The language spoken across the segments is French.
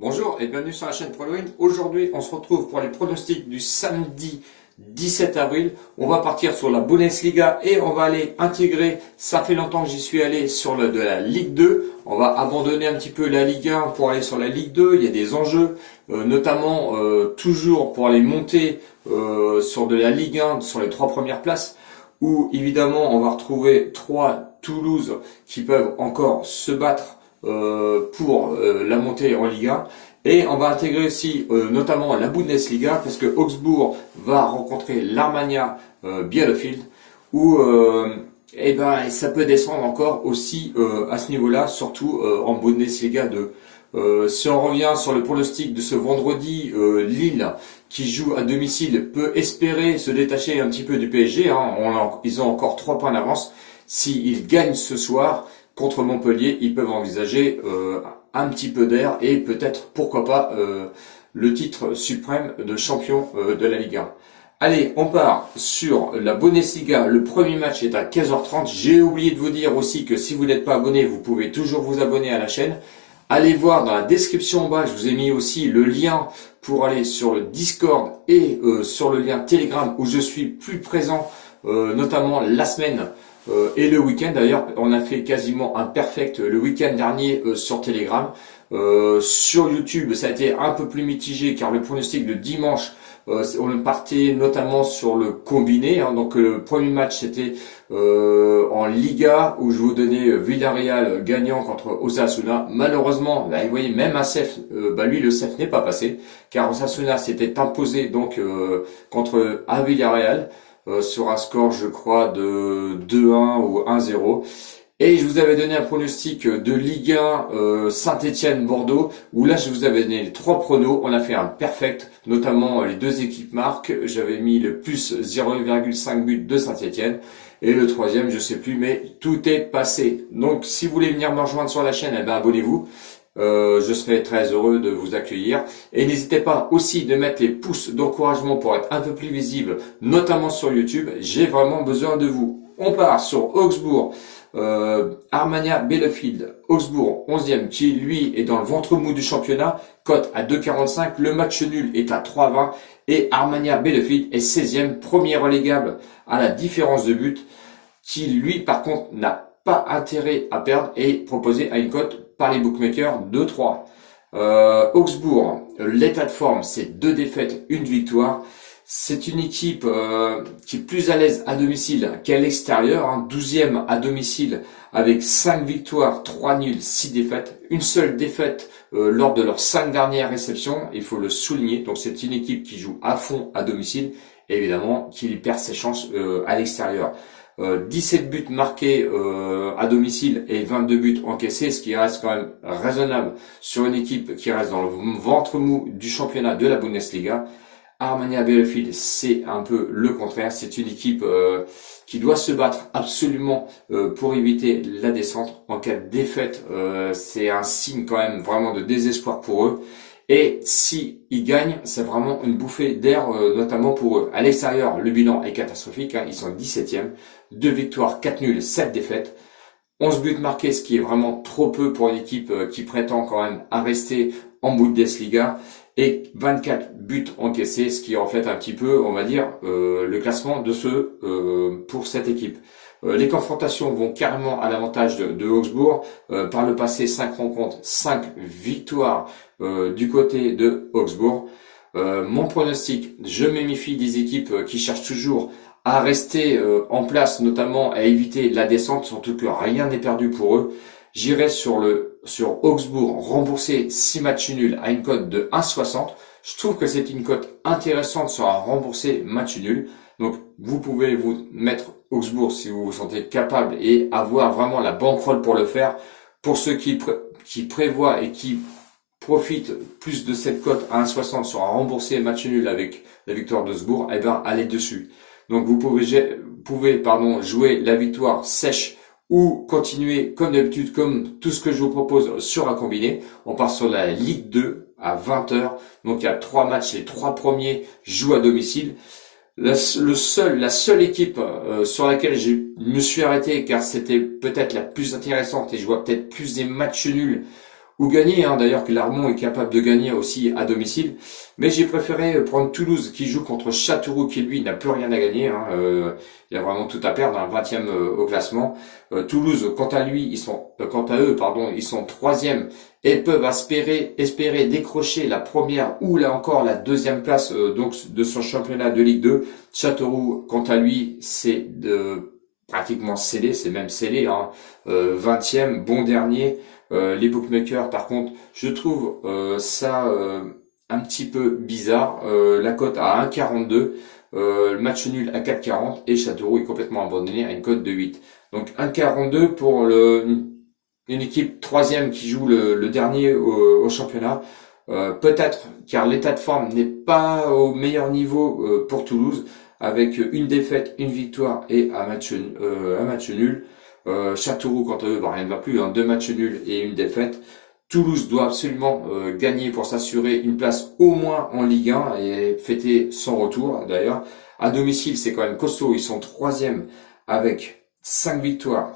Bonjour et bienvenue sur la chaîne ProLoin. Aujourd'hui, on se retrouve pour les pronostics du samedi 17 avril. On va partir sur la Bundesliga et on va aller intégrer, ça fait longtemps que j'y suis allé, sur de la Ligue 2. On va abandonner un petit peu la Ligue 1 pour aller sur la Ligue 2. Il y a des enjeux, notamment toujours pour aller monter sur de la Ligue 1, sur les trois premières places, où évidemment on va retrouver trois Toulouse qui peuvent encore se battre pour la montée en Ligue 1. Et on va intégrer aussi notamment la Bundesliga parce que Augsbourg va rencontrer l'Armania Bielefeld où ça peut descendre encore aussi à ce niveau-là, surtout en Bundesliga 2. Si on revient sur le pronostic de ce vendredi, Lille qui joue à domicile peut espérer se détacher un petit peu du PSG. Ils ont encore 3 points d'avance. S'ils gagnent ce soir contre Montpellier, ils peuvent envisager un petit peu d'air et peut-être, pourquoi pas, le titre suprême de champion de la Ligue 1. Allez, on part sur la Bundesliga. Le premier match est à 15h30. J'ai oublié de vous dire aussi que si vous n'êtes pas abonné, vous pouvez toujours vous abonner à la chaîne. Allez voir dans la description en bas, je vous ai mis aussi le lien pour aller sur le Discord et sur le lien Telegram où je suis plus présent, notamment la semaine et le week-end. D'ailleurs, on a fait quasiment un perfect le week-end dernier sur Telegram. Sur YouTube, ça a été un peu plus mitigé car le pronostic de dimanche, on partait notamment sur le combiné. Donc le premier match c'était en Liga où je vous donnais Villarreal gagnant contre Osasuna. Malheureusement, vous voyez, même un CEF, lui le CEF n'est pas passé car Osasuna s'était imposé donc contre Villarreal sur un score je crois de 2-1 ou 1-0. Et je vous avais donné un pronostic de Ligue 1 Saint-Étienne-Bordeaux, où là je vous avais donné les 3 pronos. On a fait un perfect, notamment les 2 équipes marquent. J'avais mis le plus 0,5 but de Saint-Étienne. Et le troisième, je sais plus, mais tout est passé. Donc si vous voulez venir me rejoindre sur la chaîne, abonnez-vous. Je serai très heureux de vous accueillir. Et n'hésitez pas aussi de mettre les pouces d'encouragement pour être un peu plus visible, notamment sur YouTube. J'ai vraiment besoin de vous. On part sur Augsbourg. Armania Bielefeld, Augsbourg 11e qui lui est dans le ventre mou du championnat, cote à 2,45, le match nul est à 3,20 et Armania Bielefeld est 16e, premier relégable à la différence de but, qui lui par contre n'a pas intérêt à perdre et proposé à une cote par les bookmakers de 3. Augsbourg, l'état de forme c'est 2 défaites, 1 victoire. C'est une équipe qui est plus à l'aise à domicile qu'à l'extérieur, 12e à domicile avec 5 victoires, 3 nuls, 6 défaites. Une seule défaite lors de leurs 5 dernières réceptions, il faut le souligner. Donc c'est une équipe qui joue à fond à domicile, et évidemment qui perd ses chances à l'extérieur. 17 buts marqués à domicile et 22 buts encaissés, ce qui reste quand même raisonnable sur une équipe qui reste dans le ventre mou du championnat de la Bundesliga. Armania Bielefeld, c'est un peu le contraire. C'est une équipe qui doit se battre absolument pour éviter la descente. En cas de défaite, c'est un signe quand même vraiment de désespoir pour eux. Et si ils gagnent, c'est vraiment une bouffée d'air, notamment pour eux. À l'extérieur, le bilan est catastrophique. Ils sont 17e. 2 victoires, 4 nuls, 7 défaites. 11 buts marqués, ce qui est vraiment trop peu pour une équipe qui prétend quand même à rester en Bundesliga, et 24 buts encaissés, ce qui reflète un petit peu, on va dire, le classement de pour cette équipe. Les confrontations vont carrément à l'avantage de Augsbourg. Par le passé, 5 rencontres, 5 victoires du côté de Augsbourg. Mon pronostic, je me méfie des équipes qui cherchent toujours à rester en place, notamment à éviter la descente, surtout que rien n'est perdu pour eux. J'irai sur Augsbourg rembourser 6 matchs nuls à une cote de 1,60. Je trouve que c'est une cote intéressante sur un remboursé match nul. Donc vous pouvez vous mettre Augsbourg si vous vous sentez capable et avoir vraiment la bankroll pour le faire. Pour ceux qui prévoient et qui profitent plus de cette cote à 1,60 sur un remboursé match nul avec la victoire d'Augsbourg, allez dessus. Donc vous pouvez jouer la victoire sèche ou continuer comme d'habitude, comme tout ce que je vous propose sur un combiné. On part sur la Ligue 2 à 20h. Donc il y a 3 matchs, les 3 premiers jouent à domicile. La seule équipe sur laquelle je me suis arrêté, car c'était peut-être la plus intéressante et je vois peut-être plus des matchs nuls ou gagner, hein. D'ailleurs, Clermont est capable de gagner aussi à domicile. Mais j'ai préféré prendre Toulouse qui joue contre Châteauroux qui lui n'a plus rien à gagner, hein. Il a vraiment tout à perdre, un 20e au classement. Toulouse, quant à lui, quant à eux, pardon, ils sont 3e et peuvent espérer décrocher la première ou là encore la 2e place donc de son championnat de Ligue 2. Châteauroux, quant à lui, c'est pratiquement scellé, c'est même scellé, hein. 20e, bon dernier. Les bookmakers, par contre, je trouve ça un petit peu bizarre. La cote à 1,42, le match nul à 4,40 et Châteauroux est complètement abandonné à une cote de 8. Donc 1,42 pour une équipe 3e qui joue le dernier au championnat. Peut-être car l'état de forme n'est pas au meilleur niveau pour Toulouse, avec une défaite, une victoire et un match nul. Châteauroux, quant à eux, rien ne va plus, hein, 2 matchs nuls et une défaite. Toulouse doit absolument gagner pour s'assurer une place au moins en Ligue 1 et fêter son retour. D'ailleurs, à domicile, c'est quand même costaud. Ils sont 3e avec 5 victoires.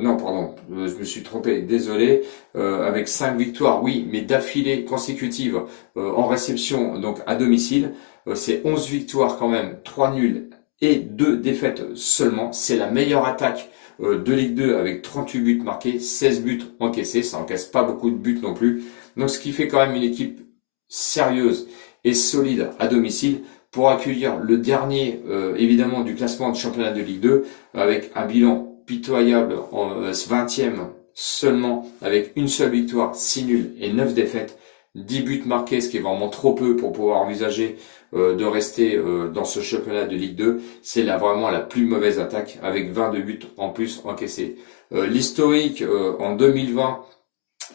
Non, pardon, je me suis trompé, désolé. Avec 5 victoires, oui, mais d'affilée consécutive en réception, donc à domicile. C'est 11 victoires quand même, 3 nuls et 2 défaites seulement. C'est la meilleure attaque de Ligue 2 avec 38 buts marqués, 16 buts encaissés. Ça encaisse pas beaucoup de buts non plus. Donc ce qui fait quand même une équipe sérieuse et solide à domicile pour accueillir le dernier, évidemment, du classement de championnat de Ligue 2 avec un bilan pitoyable en 20e seulement avec une seule victoire, 6 nuls et 9 défaites. 10 buts marqués, ce qui est vraiment trop peu pour pouvoir envisager de rester dans ce championnat de Ligue 2. C'est vraiment la plus mauvaise attaque avec 22 buts en plus encaissés. L'historique en 2020,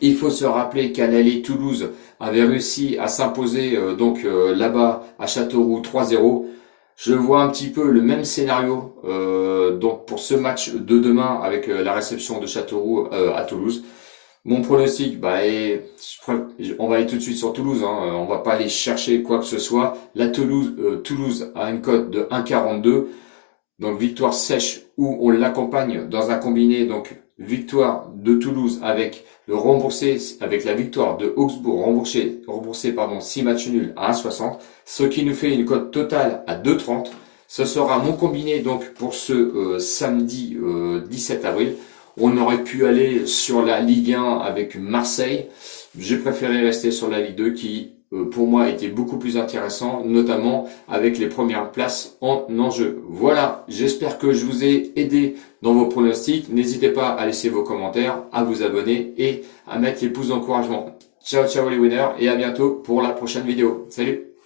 il faut se rappeler qu'à l'aller Toulouse avait réussi à s'imposer là-bas à Châteauroux 3-0. Je vois un petit peu le même scénario donc pour ce match de demain avec la réception de Châteauroux à Toulouse. Mon pronostic, on va aller tout de suite sur Toulouse, hein. On va pas aller chercher quoi que ce soit. La Toulouse a une cote de 1,42, donc victoire sèche où on l'accompagne dans un combiné, donc victoire de Toulouse avec le remboursé, avec la victoire de Augsbourg remboursé 6 matchs nuls à 1,60, ce qui nous fait une cote totale à 2,30. Ce sera mon combiné donc pour ce samedi 17 avril. On aurait pu aller sur la Ligue 1 avec Marseille. J'ai préféré rester sur la Ligue 2 qui, pour moi, était beaucoup plus intéressant, notamment avec les premières places en enjeu. Voilà, j'espère que je vous ai aidé dans vos pronostics. N'hésitez pas à laisser vos commentaires, à vous abonner et à mettre les pouces d'encouragement. Ciao, ciao les winners et à bientôt pour la prochaine vidéo. Salut!